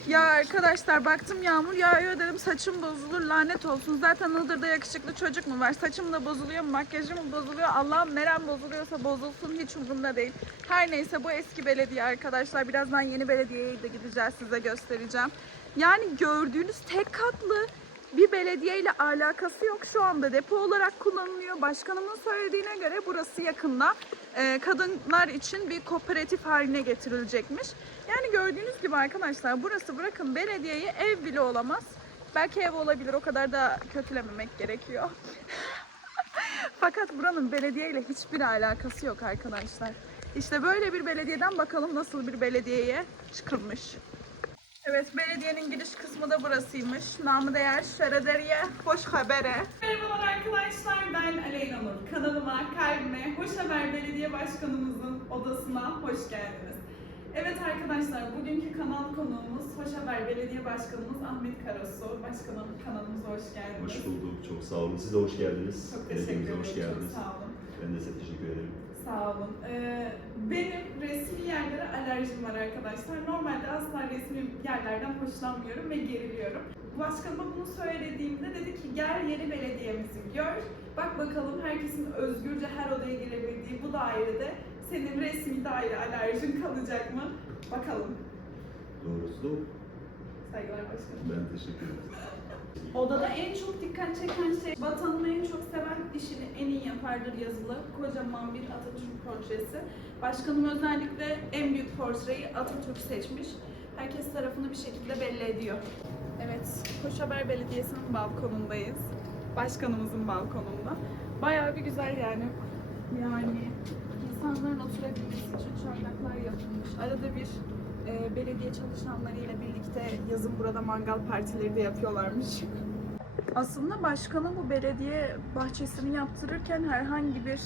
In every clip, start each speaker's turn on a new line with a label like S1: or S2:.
S1: Ya arkadaşlar baktım yağmur yağıyor dedim saçım bozulur lanet olsun. Zaten Iğdır'da yakışıklı çocuk mu var? Saçım da bozuluyor, makyajım mı bozuluyor? Allah'ım nerem bozuluyorsa bozulsun, hiç umurumda değil. Her neyse bu eski belediye arkadaşlar. Birazdan yeni belediyeye de gideceğiz, size göstereceğim. Yani gördüğünüz tek katlı bir belediye ile alakası yok. Şu anda depo olarak kullanılıyor. Başkanımın söylediğine göre burası yakında kadınlar için bir kooperatif haline getirilecekmiş. Yani gördüğünüz gibi arkadaşlar burası bırakın belediyeyi, ev bile olamaz. Belki ev olabilir, o kadar da kötülememek gerekiyor. Fakat buranın belediyeyle hiçbir alakası yok arkadaşlar. İşte böyle bir belediyeden bakalım nasıl bir belediyeye çıkılmış. Evet, belediyenin giriş kısmı da burasıymış. Namı değer Şerederiye Hoş Habere. Merhabalar arkadaşlar, ben Aleyna Nur. Kanalıma, kalbime, Hoş Haber Belediye Başkanımızın odasına hoş geldiniz. Evet arkadaşlar, bugünkü kanal konuğumuz Hoş Haber Belediye Başkanımız Ahmet Karasu. Başkanım, kanalımıza hoş geldiniz.
S2: Hoş bulduk, çok sağ olun. Siz de hoş geldiniz.
S1: Çok teşekkür ederim,
S2: hoş geldiniz.
S1: çok sağ olun.
S2: Ben de size teşekkür ederim.
S1: Sağ olun. Benim resmi yerlere alerjim var arkadaşlar. Normalde asla resmi yerlerden hoşlanmıyorum ve geriliyorum. Başkanıma bunu söylediğimde dedi ki gel yeni belediyemizi gör. Bak bakalım herkesin özgürce her odaya girebildiği bu dairede senin resmi daire alerjin kalacak mı? Bakalım.
S2: Doğrusu
S1: Saygılar başkanım.
S2: ben teşekkür ederim.
S1: Odada en çok dikkat çeken şey, vatanını en çok seven, işini en iyi yapardır yazılı kocaman bir Atatürk portresi. Başkanım özellikle en büyük portreyi Atatürk seçmiş. Herkes tarafını bir şekilde belli ediyor. Evet, Hoş Haber Belediyesi'nin balkonundayız. Başkanımızın balkonunda. Bayağı bir güzel yani. Yani insanların oturabilmesi için çardaklar yapılmış. Arada bir belediye çalışanlarıyla birlikte yazın burada mangal partileri de yapıyorlarmış. Aslında başkanı bu belediye bahçesini yaptırırken herhangi bir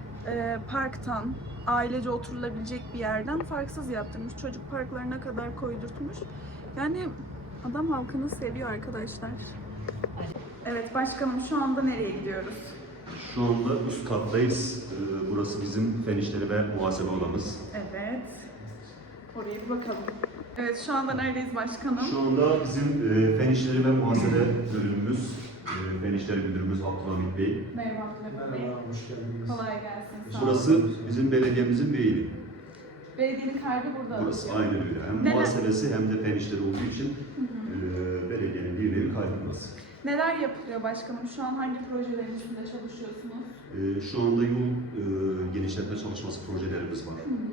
S1: parktan, ailece oturulabilecek bir yerden farksız yaptırmış. Çocuk parklarına kadar koydurtmuş. Yani adam halkını seviyor arkadaşlar. Evet başkanım, şu anda nereye gidiyoruz?
S2: Şu anda üst kattayız. Burası bizim fen işleri ve muhasebe odamız.
S1: Evet. Oraya bir bakalım. Evet, şu anda neredeyiz başkanım?
S2: Şu anda bizim fen işleri ve muhasebe bölümümüz, fen işleri müdürümüz Abdülhamit Bey.
S1: Merhaba Bey.
S3: Merhaba, hoş geldiniz.
S1: Kolay gelsin. Sağ olun.
S2: Burası bizim belediyemizin beyni.
S1: Belediyenin kalbi burada.
S2: Burası aynen öyle. Hem
S1: Neler?
S2: muhasebesi hem de fen işleri olduğu için belediyenin bir nevi kalbi burası.
S1: Neler yapılıyor başkanım? Şu an hangi projelerin üstünde çalışıyorsunuz?
S2: Şu anda yol genişletme çalışması projelerimiz var.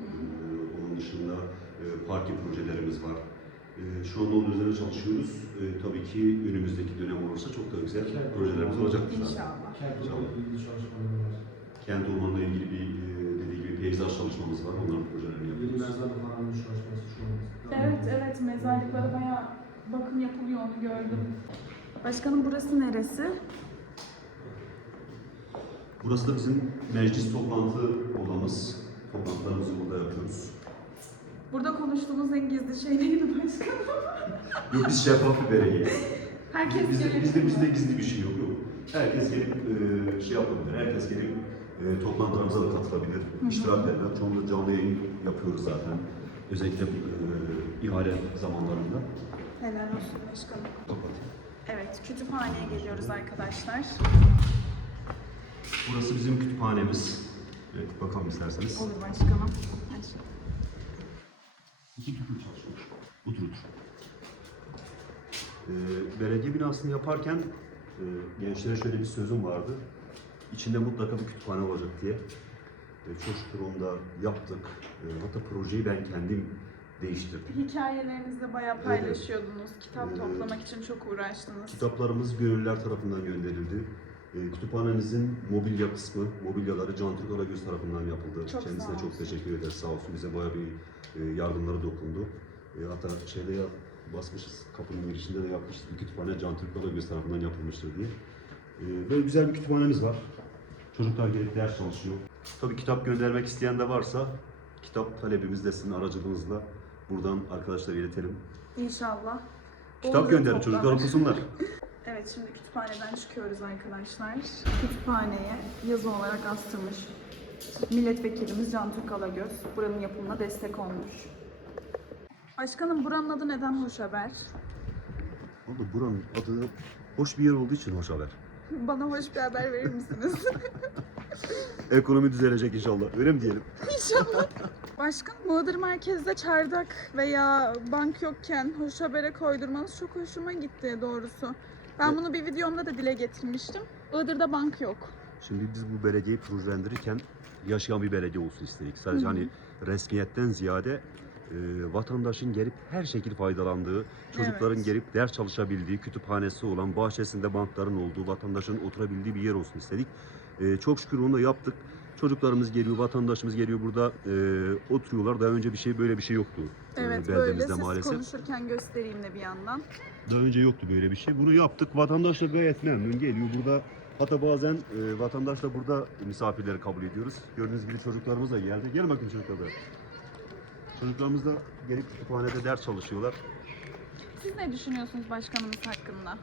S2: Onun dışında parke projelerimiz var. Şu anda onun üzerine çalışıyoruz. Tabii ki önümüzdeki dönem olursa çok daha güzel projelerimiz olacaktır.
S1: İnşallah.
S3: Kent ilgili çalışmalar var.
S2: Kent ormanla ilgili bir dediği gibi peyzaj çalışmamız var. Onların projelerini
S3: Yeni
S2: yapıyoruz.
S3: mezarlık falan çalışması şu an.
S1: Evet, mezarlıklara bayağı bakım yapılıyor, onu gördüm. Başkanım burası neresi?
S2: Burası da bizim meclis toplantı odamız. Toplantılarımızı burada yapıyoruz.
S1: Burada konuştuğumuz en gizli şey neydi başkanım?
S2: Yok, biz şeffaf bir belediyeyiz.
S1: Herkes
S2: bizde
S1: gelebilir.
S2: gizli bir şey yok. Herkes gelip şey yapabilir. Herkes gelip toplantılarımıza da katılabilir. İştirak ederler. Çoğunlukla canlı yayın yapıyoruz zaten. Özellikle ihale zamanlarında.
S1: Helal olsun başkanım. Evet, kütüphaneye geliyoruz arkadaşlar.
S2: Burası bizim kütüphanemiz. Evet, bakalım isterseniz.
S1: Olur başkanım.
S2: İki tüpül çalışıyor. Otur. Belediye binasını yaparken gençlere şöyle bir sözüm vardı. İçinde mutlaka bir kütüphane olacak diye. Çok şükür onu da yaptık. Hatta projeyi ben kendim değiştirdim.
S1: Hikayelerinizde bayağı paylaşıyordunuz. Kitap toplamak için çok uğraştınız.
S2: Kitaplarımız gönüllüler tarafından gönderildi. Kütüphanemizin mobilya kısmı, mobilyaları Can Türk Alagöz tarafından yapıldı.
S1: Çok
S2: Kendisine
S1: sağ
S2: çok teşekkür ederiz. Sağ olsun, bize bayağı bir yardımları dokundu. Hatta şeyde basmışız, kapının girişinde de yapmışız. Bir kütüphane Can Türk Alagöz tarafından yapılmıştır diye. Böyle güzel bir kütüphanemiz var. Çocuklar gelip ders çalışıyor. Tabii kitap göndermek isteyen de varsa kitap talebimiz de sizin aracılığınızla buradan arkadaşlara iletelim.
S1: İnşallah.
S2: Kitap gönderin, çocuklar okusunlar.
S1: Evet, şimdi kütüphaneden çıkıyoruz arkadaşlar. Kütüphaneye yazı olarak astırmış milletvekilimiz Can Türk Alagöz buranın yapımına destek olmuş. Başkanım buranın adı neden Hoşhaber?
S2: Valla buranın adı hoş bir yer olduğu için hoş haber.
S1: Bana hoş bir haber verir misiniz?
S2: Ekonomi düzelecek inşallah. Öyle mi diyelim?
S1: İnşallah. Başkan, Muğdır merkezde çardak veya bank yokken Hoşhaber'e koydurmanız çok hoşuma gitti doğrusu. Ben bunu bir videomda da dile getirmiştim. Iğdır'da bank yok.
S2: Şimdi biz bu belediyeyi projelendirirken yaşayan bir belediye olsun istedik. Sadece hani resmiyetten ziyade vatandaşın gelip her şekilde faydalandığı, çocukların
S1: Evet.
S2: gelip ders çalışabildiği, kütüphanesi olan, bahçesinde bankların olduğu, vatandaşın oturabildiği bir yer olsun istedik. Çok şükür onu da yaptık. Çocuklarımız geliyor, vatandaşımız geliyor burada oturuyorlar. Daha önce böyle bir şey yoktu
S1: Evet, böyle
S2: beldemizde
S1: siz
S2: maalesef.
S1: konuşurken göstereyim de bir yandan.
S2: Daha önce yoktu böyle bir şey. Bunu yaptık. Vatandaş da gayet memnun geliyor burada. Hatta bazen vatandaşla burada misafirleri kabul ediyoruz. Gördüğünüz gibi çocuklarımız da geldi. Gelin bakın çocuklar da. Çocuklarımız da gelip kütüphanede ders çalışıyorlar.
S1: Siz ne düşünüyorsunuz başkanımız hakkında?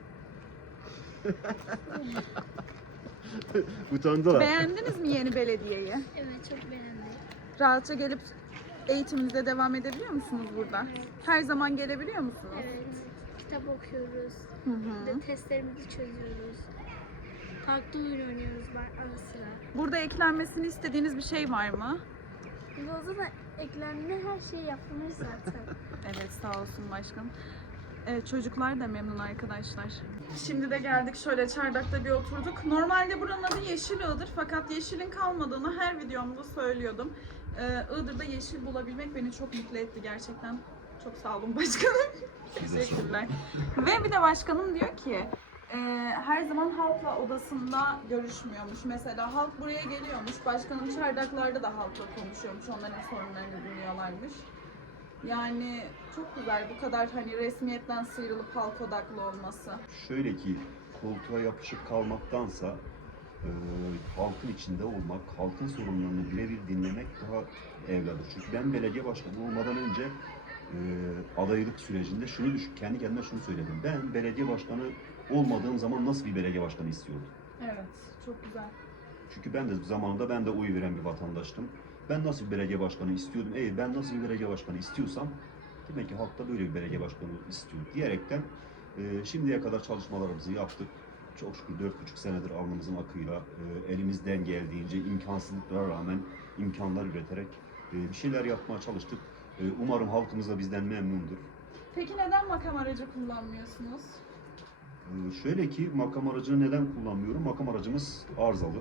S2: Utandılar.
S1: Beğendiniz mi yeni belediyeyi?
S4: Evet, çok beğendim.
S1: Rahatça gelip eğitiminize devam edebiliyor musunuz burada? Her zaman gelebiliyor musunuz?
S4: Evet, kitap okuyoruz.
S1: Hı
S4: Bir
S1: hı.
S4: de testlerimizi çözüyoruz. Parkta oyun oynuyoruz ara sıra.
S1: Burada eklenmesini istediğiniz bir şey var mı?
S4: Burada da eklenme her şey yapılmış zaten.
S1: Evet, sağ olsun başkanım. Evet, çocuklar da memnun arkadaşlar. Şimdi de geldik şöyle çardakta bir oturduk. Normalde buranın adı Yeşiliğdır fakat yeşilin kalmadığını her videomda söylüyordum. Iğdır'da yeşil bulabilmek beni çok mutlu etti gerçekten. Çok sağ olun başkanım. Teşekkürler. Ve bir de başkanım diyor ki her zaman halkla odasında görüşmüyormuş. Mesela halk buraya geliyormuş. Başkanım çardaklarda da halkla konuşuyormuş. Onların sorunlarını dinliyorlarmış. Yani çok güzel bu kadar hani resmiyetten sıyrılıp halk odaklı olması.
S2: Şöyle ki koltuğa yapışıp kalmaktansa halkın içinde olmak, halkın sorunlarını birebir dinlemek daha evladır. Çünkü ben belediye başkanı olmadan önce adaylık sürecinde kendi kendime şunu söyledim. Ben belediye başkanı olmadığım zaman nasıl bir belediye başkanı istiyordum?
S1: Evet, çok güzel.
S2: Çünkü ben de zamanında oy veren bir vatandaştım. Ben nasıl bir belediye başkanı istiyordum? Ben nasıl bir belediye başkanı istiyorsam demek ki halk da böyle bir belediye başkanı istiyor diyerekten şimdiye kadar çalışmalarımızı yaptık. Çok şükür 4,5 senedir alnımızın akıyla elimizden geldiğince imkansızlıklara rağmen imkanlar üreterek bir şeyler yapmaya çalıştık. Umarım halkımız da bizden memnundur.
S1: Peki neden makam aracı kullanmıyorsunuz?
S2: Şöyle ki makam aracını neden kullanmıyorum? Makam aracımız arızalı.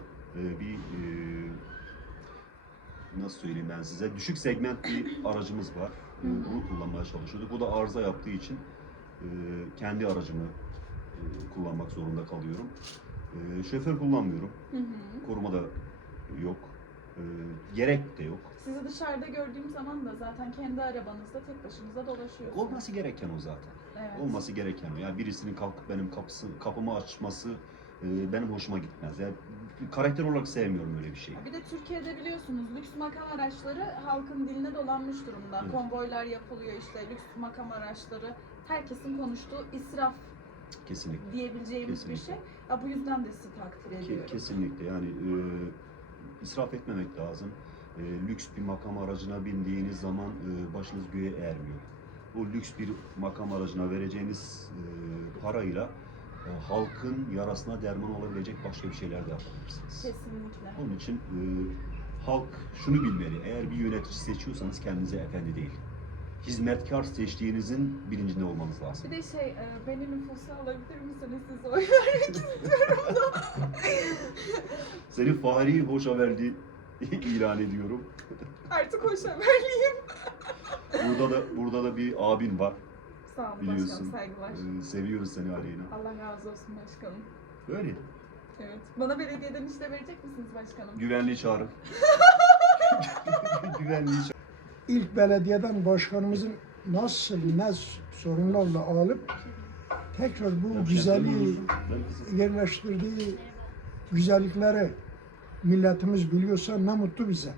S2: Nasıl söyleyeyim ben size? Düşük segment bir aracımız var. Bunu kullanmaya çalışıyorduk. Bu da arıza yaptığı için kendi aracımı kullanmak zorunda kalıyorum. Şoför kullanmıyorum. Koruma da yok. Gerek de yok.
S1: Sizi dışarıda gördüğüm zaman da zaten kendi arabanızda tek başınıza dolaşıyorsunuz.
S2: Olması gereken o zaten.
S1: Evet.
S2: Olması gereken o. Yani birisinin kalkıp benim kapımı açması benim hoşuma gitmez. Yani karakter olarak sevmiyorum öyle bir şeyi.
S1: Bir de Türkiye'de biliyorsunuz lüks makam araçları halkın diline dolanmış durumda.
S2: Evet.
S1: Konvoylar yapılıyor işte lüks makam araçları. Herkesin konuştuğu israf
S2: Kesinlikle.
S1: diyebileceğimiz bir şey. Ya bu yüzden de sizi takdir ediyorum.
S2: Kesinlikle yani israf etmemek lazım. Lüks bir makam aracına bindiğiniz zaman başınız göğe ermiyor. O lüks bir makam aracına vereceğiniz parayla halkın yarasına derman olabilecek başka bir şeyler de yapabilirsiniz.
S1: Kesinlikle.
S2: Onun için halk şunu bilmeli, eğer bir yönetici seçiyorsanız kendinize efendi değil. Hizmetkar seçtiğinizin bilincinde olmanız lazım.
S1: Bir de beni nüfusa alabilir misiniz? Siz oy vermek istiyorum da.
S2: Seni Fahri Hoşaverdi ilan ediyorum.
S1: Artık Hoşhaberliyim.
S2: Burada da bir abin var.
S1: Sağ olun
S2: Biliyorsun.
S1: başkanım, saygılar.
S2: Seviyoruz seni Aleyna.
S1: Allah razı olsun başkanım.
S2: Böyle.
S1: Evet. Bana belediyeden işte verecek misiniz başkanım?
S2: Güvenliği çağırın. Güvenliği çağırın.
S5: İlk belediyeden başkanımızın nasıl ne sorunlarla alıp tekrar bu güzelliği yerleştirdiği güzellikleri milletimiz biliyorsa ne mutlu bize.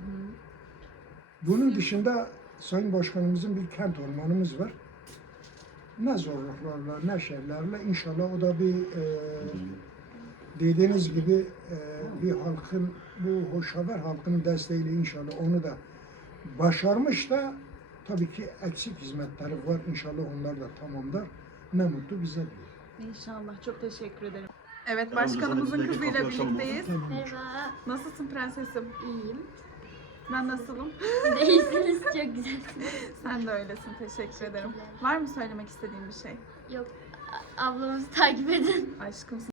S5: Bunun dışında Sayın Başkanımızın bir kent ormanımız var. Ne zorluklarla ne şeylerle inşallah o da bir dediğiniz gibi bir halkın bu hoşhaber halkın desteğiyle inşallah onu da başarmış da Tabii ki eksik hizmetleri var. İnşallah onlar da tamamlar. Ne mutlu bize diyor.
S1: İnşallah. Çok teşekkür ederim. Evet, başkanımızın kızıyla birlikteyiz.
S4: Merhaba.
S1: Nasılsın prensesim?
S4: İyiyim.
S1: Ben nasılım?
S4: Siz de iyisiniz. Çok güzelsiniz.
S1: Sen de öylesin. Teşekkür ederim.
S4: Teşekkürler.
S1: Var mı söylemek istediğin bir şey?
S4: Yok. Ablamızı takip edin.
S1: Aşkım